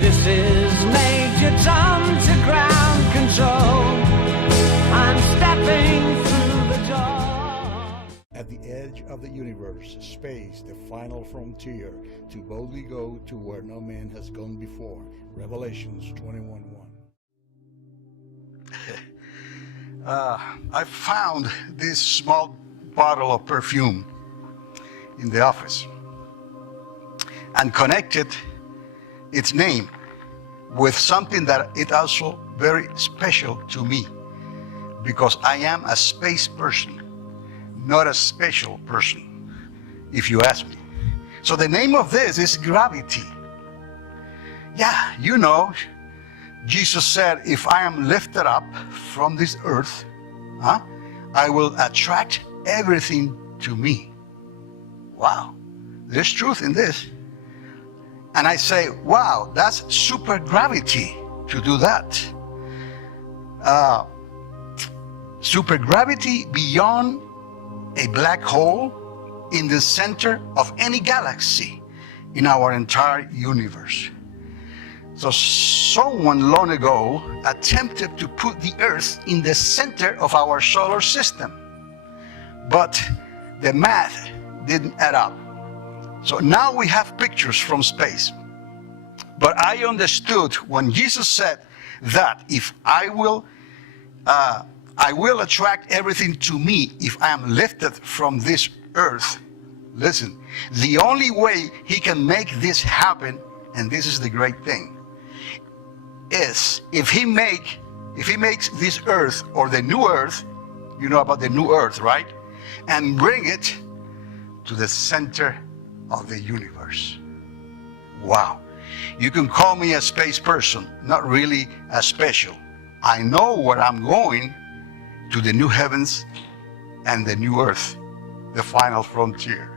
This is Major Tom to ground control. I'm stepping through the door. At the edge of the universe, space, the final frontier, to boldly go to where no man has gone before. Revelations 21:1. I found this small bottle of perfume in the office and connected its name with something that is also very special to me, because I am a space person, not a special person, if you ask me. So the name of this is gravity. Yeah, you know, Jesus said, if I am lifted up from this earth, I will attract everything to me. Wow, there's truth in this. And I say, wow, that's super gravity to do that. Super gravity beyond a black hole in the center of any galaxy in our entire universe. So someone long ago attempted to put the Earth in the center of our solar system, but the math didn't add up. So now we have pictures from space. But I understood when Jesus said that if I will attract everything to me if I am lifted from this earth. Listen, the only way he can make this happen, and this is the great thing, is if he makes this earth, or the new earth, you know about the new earth, right? And bring it to the center of the universe. Wow. You can call me a space person, not really a special. I know where I'm going, to the new heavens and the new earth, the final frontier.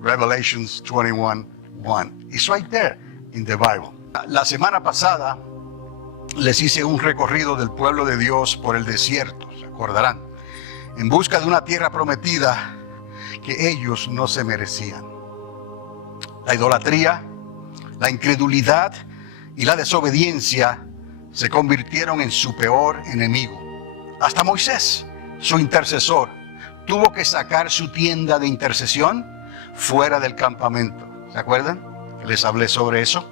Revelations 21:1. It's right there in the Bible. La semana pasada les hice un recorrido del pueblo de Dios por el desierto, se acordarán, en busca de una tierra prometida que ellos no se merecían. La idolatría, la incredulidad y la desobediencia se convirtieron en su peor enemigo. Hasta Moisés, su intercesor, tuvo que sacar su tienda de intercesión fuera del campamento. ¿Se acuerdan? Les hablé sobre eso.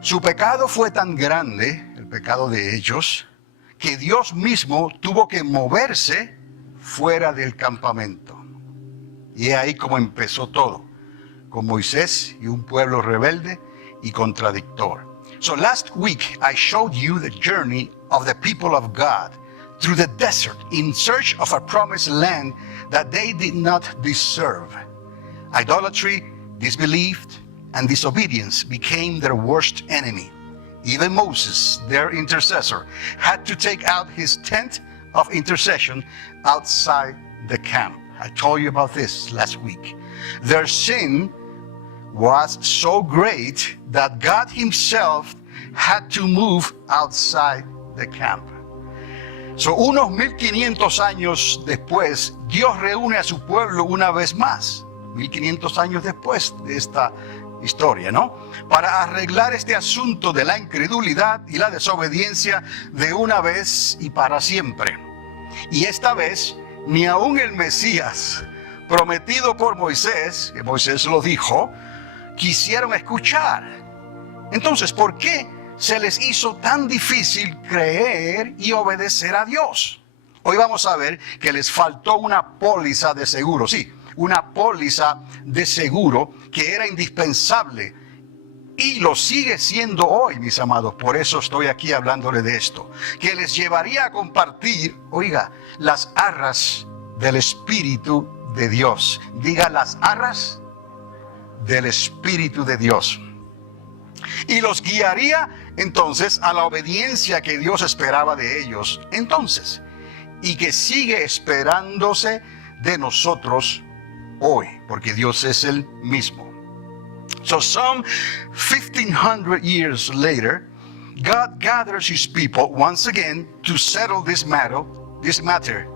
Su pecado fue tan grande, el pecado de ellos, que Dios mismo tuvo que moverse fuera del campamento. Y es ahí como empezó todo, con Moisés y un pueblo rebelde y contradictor. So last week I showed you the journey of the people of God through the desert in search of a promised land that they did not deserve. Idolatry, disbelief, and disobedience became their worst enemy. Even Moses, their intercessor, had to take out his tent of intercession outside the camp. I told you about this last week. Their sin was so great that God himself had to move outside the camp. So, unos 1500 años después, Dios reúne a su pueblo una vez más. 1500 años después de esta historia, ¿no? Para arreglar este asunto de la incredulidad y la desobediencia de una vez y para siempre. Y esta vez, ni aún el Mesías, prometido por Moisés, que Moisés lo dijo, quisieron escuchar. Entonces, ¿por qué se les hizo tan difícil creer y obedecer a Dios? Hoy vamos a ver que les faltó una póliza de seguro, sí, una póliza de seguro que era indispensable y lo sigue siendo hoy, mis amados. Por eso estoy aquí hablándole de esto, que les llevaría a compartir, oiga, las arras del Espíritu de Dios. Diga, las arras del Espíritu de Dios. Y los guiaría entonces a la obediencia que Dios esperaba de ellos entonces y que sigue esperándose de nosotros hoy, porque Dios es el mismo. So some 1500 years later, God gathers his people once again to settle this matter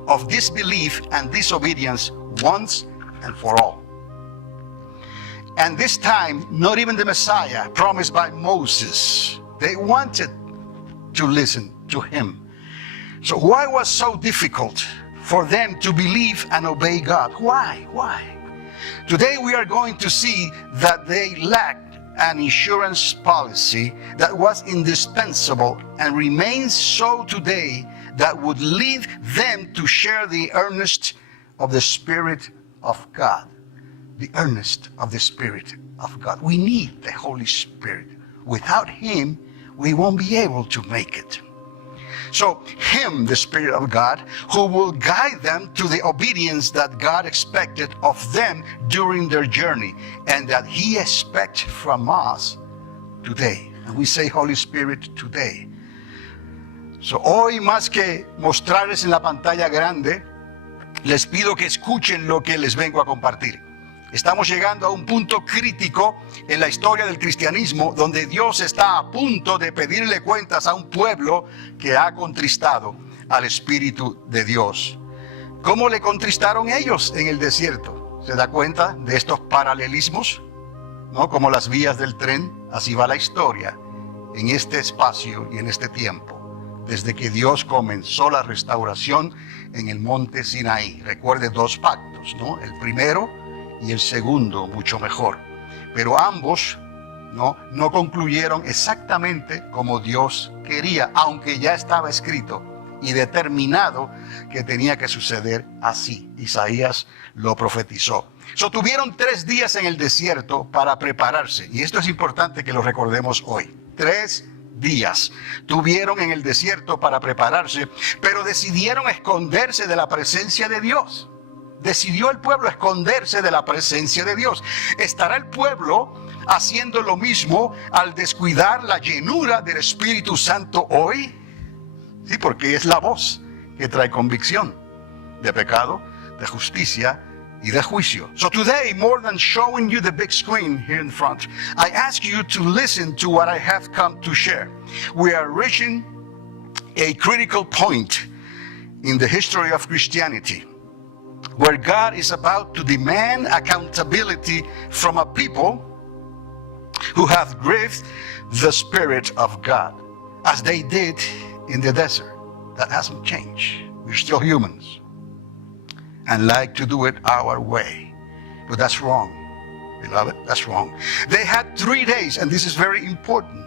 of disbelief and disobedience once and for all. And this time, not even the Messiah promised by Moses They wanted to listen to him. So why was so difficult for them to believe and obey God? Why? Today we are going to see that they lacked an insurance policy that was indispensable and remains so today, that would lead them to share the earnest of the Spirit of God. The earnest of the Spirit of God. We need the Holy Spirit. Without him, we won't be able to make it. So him, the Spirit of God, who will guide them to the obedience that God expected of them during their journey, and that he expects from us today. And we say, Holy Spirit, today. So hoy, más que mostrarles en la pantalla grande, les pido que escuchen lo que les vengo a compartir. Estamos llegando a un punto crítico en la historia del cristianismo, donde Dios está a punto de pedirle cuentas a un pueblo que ha contristado al Espíritu de Dios. ¿Cómo le contristaron ellos en el desierto? ¿Se da cuenta de estos paralelismos? ¿No? Como las vías del tren, así va la historia en este espacio y en este tiempo, desde que Dios comenzó la restauración en el monte Sinaí. Recuerde 2 pactos, ¿no? El primero y el segundo, mucho mejor. Pero ambos no concluyeron exactamente como Dios quería, aunque ya estaba escrito y determinado que tenía que suceder así. Isaías lo profetizó. Tuvieron 3 días en el desierto para prepararse, y esto es importante que lo recordemos hoy. 3 días tuvieron en el desierto para prepararse, pero decidieron esconderse de la presencia de Dios. Decidió el pueblo esconderse de la presencia de Dios. ¿Estará el pueblo haciendo lo mismo al descuidar la llenura del Espíritu Santo hoy? Sí, porque es la voz que trae convicción de pecado, de justicia y de juicio. So today, more than showing you the big screen here in front, I ask you to listen to what I have come to share. We are reaching a critical point in the history of Christianity, where God is about to demand accountability from a people who have grieved the Spirit of God, as they did in the desert. That hasn't changed. We're still humans and like to do it our way. But that's wrong, beloved. That's wrong. They had 3 days, and this is very important,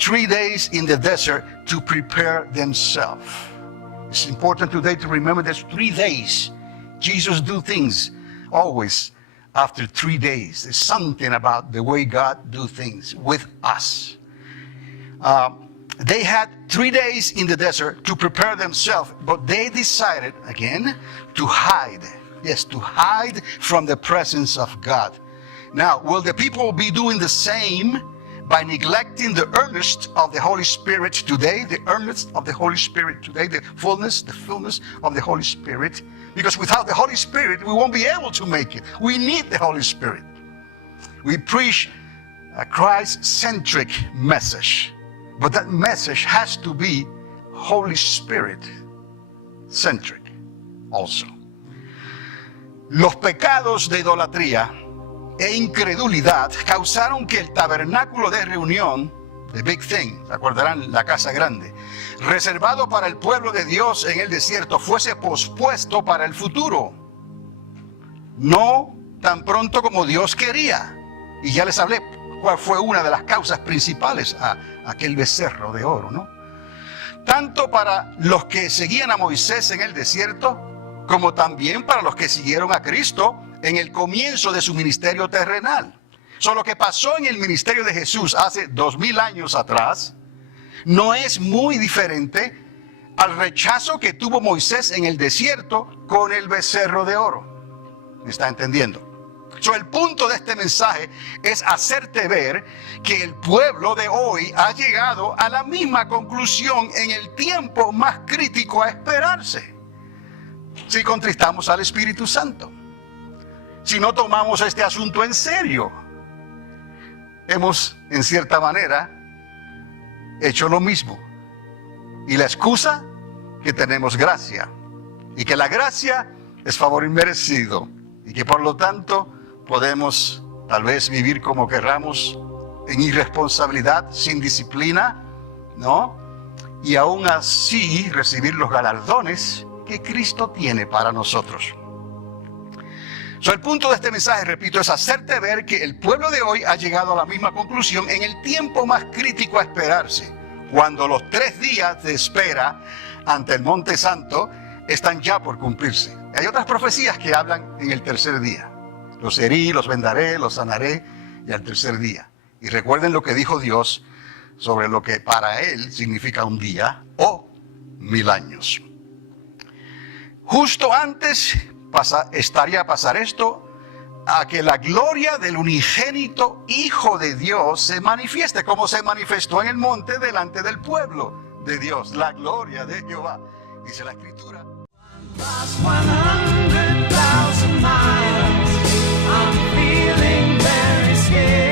3 days in the desert to prepare themselves. It's important today to remember there's 3 days. Jesus do things always after 3 days. There's something about the way God do things with us. They had 3 days in the desert to prepare themselves, but they decided, again, to hide. Yes, to hide from the presence of God. Now, will the people be doing the same by neglecting the earnest of the Holy Spirit today? The earnest of the Holy Spirit today, the fullness of the Holy Spirit. Because without the Holy Spirit, we won't be able to make it. We need the Holy Spirit. We preach a Christ-centric message, but that message has to be Holy Spirit-centric also. Los pecados de idolatría e incredulidad causaron que el tabernáculo de reunión, the big thing, ¿se acordarán? La casa grande, reservado para el pueblo de Dios en el desierto, fuese pospuesto para el futuro. No tan pronto como Dios quería. Y ya les hablé cuál fue una de las causas principales a aquel becerro de oro, ¿no? Tanto para los que seguían a Moisés en el desierto, como también para los que siguieron a Cristo en el comienzo de su ministerio terrenal. Lo que pasó en el ministerio de Jesús hace 2000 años atrás no es muy diferente al rechazo que tuvo Moisés en el desierto con el becerro de oro. ¿Me está entendiendo? El punto de este mensaje es hacerte ver que el pueblo de hoy ha llegado a la misma conclusión en el tiempo más crítico a esperarse. Si contristamos al Espíritu Santo, si no tomamos este asunto en serio, hemos, en cierta manera, hecho lo mismo. Y la excusa, que tenemos gracia, y que la gracia es favor inmerecido, y que por lo tanto podemos tal vez vivir como querramos en irresponsabilidad, sin disciplina, ¿no? Y aún así recibir los galardones que Cristo tiene para nosotros. El punto de este mensaje, repito, es hacerte ver que el pueblo de hoy ha llegado a la misma conclusión en el tiempo más crítico a esperarse, cuando los 3 días de espera ante el Monte Santo están ya por cumplirse. Hay otras profecías que hablan en el tercer día. Los herí, los vendaré, los sanaré, y al tercer día. Y recuerden lo que dijo Dios sobre lo que para Él significa un día o 1000 años. Justo antes estaría a pasar esto, a que la gloria del unigénito Hijo de Dios se manifieste, como se manifestó en el monte delante del pueblo de Dios. La gloria de Jehová, dice la Escritura. Past 100,000 miles, I'm feeling very scared.